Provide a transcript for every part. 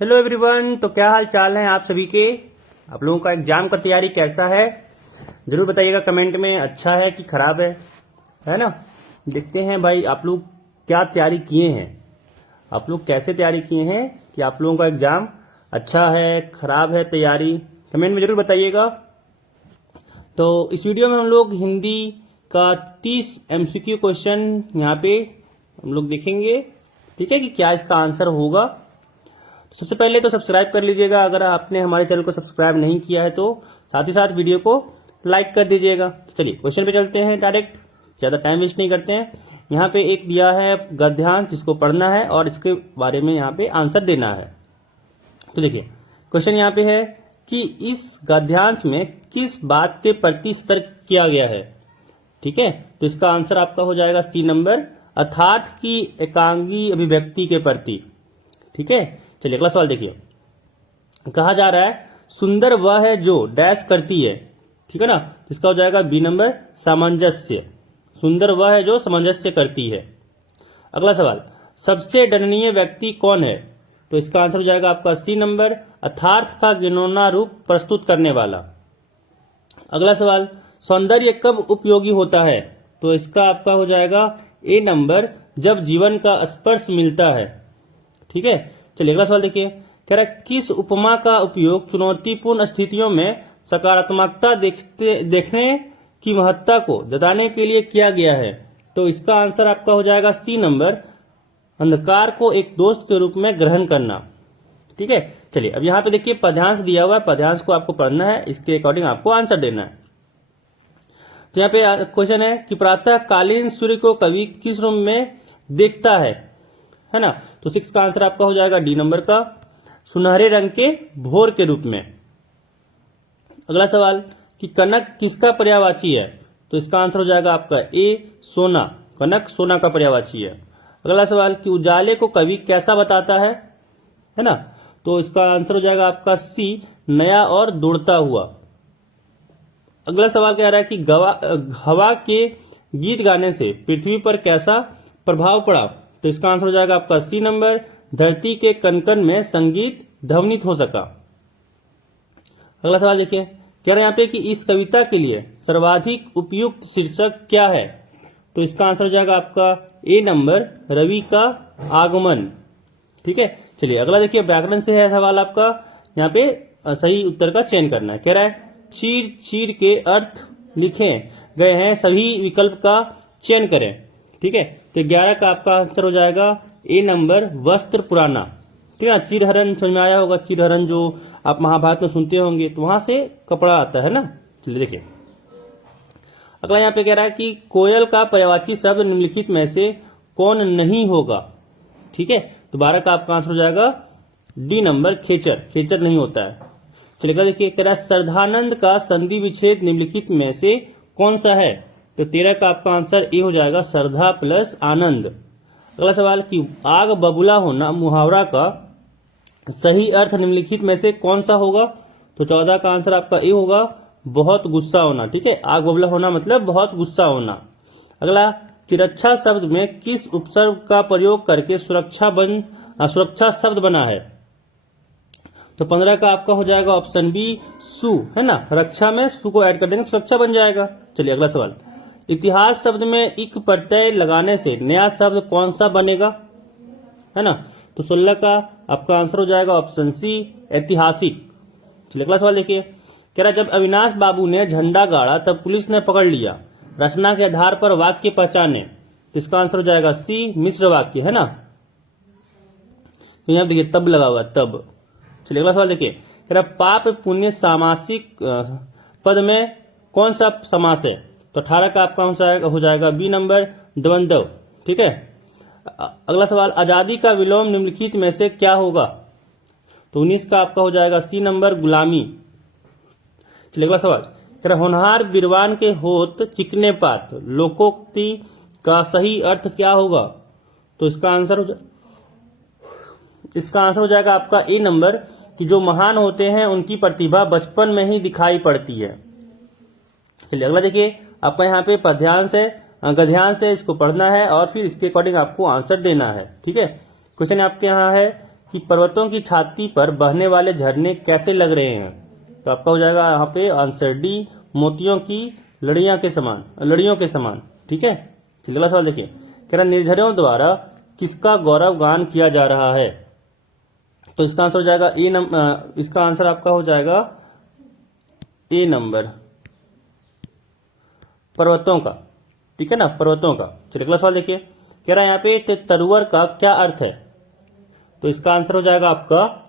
Hello everyone. तो क्या हाल चाल है आप सभी के। आप लोगों का एग्जाम का तैयारी कैसा है जरूर बताइएगा कमेंट में। अच्छा है कि खराब है ना। देखते हैं भाई आप लोग क्या तैयारी किए हैं, आप लोग कैसे तैयारी किए हैं कि आप लोगों का एग्जाम अच्छा है खराब है। तैयारी कमेंट में जरूर बताइएगा। तो इस वीडियो में हम लोग हिंदी का 30 एमसीक्यू क्वेश्चन यहाँ पे हम लोग देखेंगे, ठीक है, कि क्या इसका आंसर होगा। सबसे पहले तो सब्सक्राइब कर लीजिएगा अगर आपने हमारे चैनल को सब्सक्राइब नहीं किया है, तो साथ ही साथ वीडियो को लाइक कर दीजिएगा। तो चलिए क्वेश्चन पे चलते हैं डायरेक्ट, ज्यादा टाइम वेस्ट नहीं करते हैं। यहाँ पे एक दिया है गद्यांश जिसको पढ़ना है और इसके बारे में यहाँ पे आंसर देना है। तो देखिए क्वेश्चन यहाँ पे है कि इस गद्यांश में किस बात के प्रति सतर्क किया गया है, ठीक है। तो इसका आंसर आपका हो जाएगा सी नंबर, अर्थात की एकांगी अभिव्यक्ति के प्रति, ठीक है। चलिए अगला सवाल देखिए। कहा जा रहा है सुंदर वह है जो डैश करती है, ठीक है ना। तो इसका हो जाएगा बी नंबर, सामंजस्य। सुंदर वह है जो सामंजस्य करती है। अगला सवाल, सबसे दंडनीय व्यक्ति कौन है। तो इसका आंसर हो जाएगा आपका सी नंबर, अर्थार्थ का गिनौना रूप प्रस्तुत करने वाला। अगला सवाल, सौंदर्य कब उपयोगी होता है। तो इसका आपका हो जाएगा ए नंबर, जब जीवन का स्पर्श मिलता है, ठीक है। चलिए अगला सवाल देखिए। कह रहा है किस उपमा का उपयोग चुनौतीपूर्ण स्थितियों में सकारात्मकता देखने की महत्ता को जताने के लिए किया गया है। तो इसका आंसर आपका हो जाएगा सी नंबर, अंधकार को एक दोस्त के रूप में ग्रहण करना, ठीक है। चलिए अब यहाँ पे देखिए पद्यांश दिया हुआ है, पद्यांश को आपको पढ़ना है, इसके अकॉर्डिंग आपको आंसर देना है। तो यहाँ पे क्वेश्चन है कि प्रातः कालीन सूर्य को कवि किस रूप में देखता है ना। तो 6 का आंसर आपका हो जाएगा डी नंबर का, सुनहरे रंग के भोर के रूप में। अगला सवाल कि कनक किसका पर्यायवाची है। तो इसका आंसर हो जाएगा आपका ए सोना, कनक सोना का पर्यायवाची है। अगला सवाल कि उजाले को कवि कैसा बताता है ना। तो इसका आंसर हो जाएगा आपका सी, नया और दौड़ता हुआ। अगला सवाल कह रहा है कि हवा के गीत गाने से पृथ्वी पर कैसा प्रभाव पड़ा। तो इसका आंसर हो जाएगा आपका सी नंबर, धरती के कण-कण में संगीत ध्वनित हो सका। अगला सवाल देखिए, कह रहे हैं यहाँ पे कि इस कविता के लिए सर्वाधिक उपयुक्त शीर्षक क्या है। तो इसका आंसर हो जाएगा आपका ए नंबर, रवि का आगमन, ठीक है। चलिए अगला देखिए, व्याकरण से है सवाल आपका, यहाँ पे सही उत्तर का चयन करना है। कह रहा है चीर चीर के अर्थ लिखे गए हैं, सभी विकल्प का चयन करें, ठीक है। तो 11 का आपका आंसर हो जाएगा ए नंबर, वस्त्र पुराना, ठीक है। चिरहरण समझ में आया होगा, चिरहरण जो आप महाभारत में सुनते होंगे, तो वहां से कपड़ा आता है ना। चलिए देखिए अगला यहाँ पे कह रहा है कि कोयल का पर्यायवाची शब्द निम्नलिखित में से कौन नहीं होगा, ठीक है। तो 12 का आपका आंसर हो जाएगा डी नंबर, खेचर, खेचर नहीं होता है। चलिए देखिए, कह रहा है श्रद्धानंद का संधि विच्छेद निम्नलिखित में से कौन सा है। तो 13 का आपका आंसर ए हो जाएगा, श्रद्धा प्लस आनंद। अगला सवाल कि आग बबूला होना मुहावरा का सही अर्थ निम्नलिखित में से कौन सा होगा। तो 14 का आंसर आपका ए होगा, बहुत गुस्सा होना, ठीक है। आग बबूला होना मतलब बहुत गुस्सा होना। अगला कि रक्षा शब्द में किस उपसर्ग का प्रयोग करके सुरक्षा शब्द बना है। तो 15 का आपका हो जाएगा ऑप्शन बी, सु, है ना। रक्षा में सु को ऐड कर देंगे, सुरक्षा बन जाएगा। चलिए अगला सवाल, इतिहास शब्द में इक प्रत्यय लगाने से नया शब्द कौन सा बनेगा, है ना। तो 16 का आपका आंसर हो जाएगा ऑप्शन सी, ऐतिहासिक। चलिए अगला सवाल देखिए, कह रहा जब अविनाश बाबू ने झंडा गाड़ा तब पुलिस ने पकड़ लिया, रचना के आधार पर वाक्य पहचाने। तो इसका आंसर हो जाएगा सी, मिश्र वाक्य, है ना। तो यहाँ देखिए तब लगा हुआ, तब। चलिए अगला सवाल देखिए, कह रहा पाप पुण्य सामासिक पद में कौन सा समास है। तो 18 का आपका हो जाएगा बी नंबर, द्वंद्व, ठीक है। अगला सवाल, आजादी का विलोम निम्नलिखित में से क्या होगा। तो 19 का आपका हो जाएगा सी नंबर, गुलामी। चलिए अगला सवाल, कह रहा होनहार बिरवान के होत चिकने पात लोकोक्ति का सही अर्थ क्या होगा। तो इसका आंसर हो जाएगा आपका ए नंबर, कि जो महान होते हैं उनकी प्रतिभा बचपन में ही दिखाई पड़ती है। चलिए अगला देखिए, आपका यहाँ पे पद्यांश है, गद्यांश है, इसको पढ़ना है और फिर इसके अकॉर्डिंग आपको आंसर देना है, ठीक है। क्वेश्चन आपके यहाँ है कि पर्वतों की छाती पर बहने वाले झरने कैसे लग रहे हैं। तो आपका हो जाएगा यहाँ पे आंसर डी, मोतियों की लड़ियों के समान। ठीक है, चलिए अगला सवाल देखिए। कह रहा निर्झरों द्वारा किसका गौरव गान किया जा रहा है। तो इसका आंसर हो जाएगा इसका आंसर आपका हो जाएगा ए नंबर, पर्वतों का। ठीक है ना, पर्वतों का। चलिए अगला सवाल देखिए। कह रहा है यहाँ पे तरुवर का क्या अर्थ है। तो इसका आंसर हो जाएगा आपका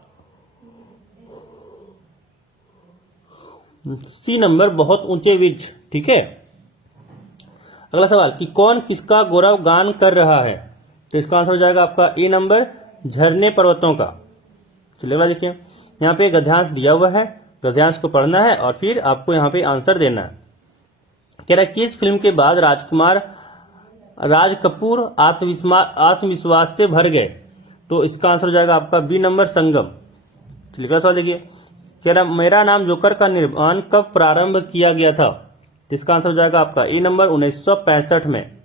सी नंबर, बहुत ऊंचे वृक्ष। ठीक है, अगला सवाल कि कौन किसका गौरव गान कर रहा है। तो इसका आंसर हो जाएगा आपका ए नंबर, झरने पर्वतों का। चलिए अगला देखिए। यहाँ पे गद्यांश दिया हुआ है, गद्यांश को पढ़ना है और फिर आपको यहाँ पे आंसर देना है। कह रहा है किस फिल्म के बाद राज कपूर आत्मविश्वास से भर गए। तो इसका आंसर हो जाएगा आपका बी नंबर, संगम। चलिए अगला सवाल देखिए। कह रहा मेरा नाम जोकर का निर्माण कब प्रारंभ किया गया था। तो इसका आंसर हो जाएगा आपका ए नंबर, 1965 में।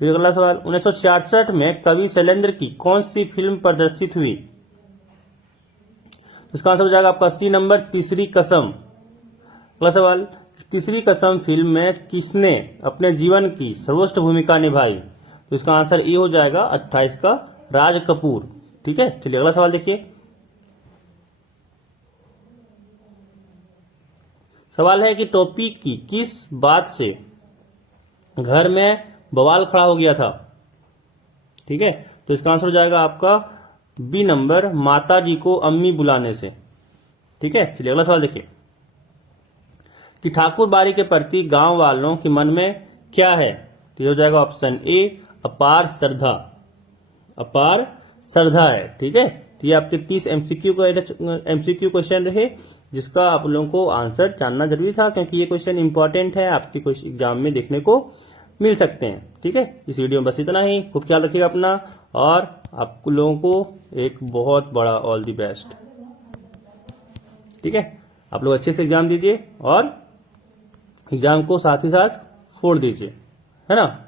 फिर अगला सवाल, 1966 में कवि शैलेंद्र की कौन सी फिल्म प्रदर्शित हुई। इसका आंसर हो जाएगा आपका सी नंबर, तीसरी कसम। अगला सवाल, तीसरी कसम फिल्म में किसने अपने जीवन की सर्वोच्च भूमिका निभाई। तो इसका आंसर ए हो जाएगा 28 का, राज कपूर। ठीक है, चलिए अगला सवाल देखिए। सवाल है कि टोपी की किस बात से घर में बवाल खड़ा हो गया था। ठीक है, तो इसका आंसर हो जाएगा आपका बी नंबर, माता जी को अम्मी बुलाने से। ठीक है, चलिए अगला सवाल देखिए कि ठाकुर बाड़ी के प्रति गांव वालों के मन में क्या है। तो ये हो जाएगा ऑप्शन ए, अपार श्रद्धा है। ठीक है, तो ये आपके 30 एमसीक्यू क्वेश्चन रहे, जिसका आप लोगों को आंसर जानना जरूरी था, क्योंकि ये क्वेश्चन इंपॉर्टेंट है, आपके एग्जाम में देखने को मिल सकते हैं। ठीक है, इस वीडियो में बस इतना ही। खूब ख्याल रखिएगा अपना, और आप लोगों को एक बहुत बड़ा ऑल दी बेस्ट। ठीक है, आप लोग अच्छे से एग्जाम दीजिए और एग्जाम को साथ ही साथ फोड़ दीजिए, है ना।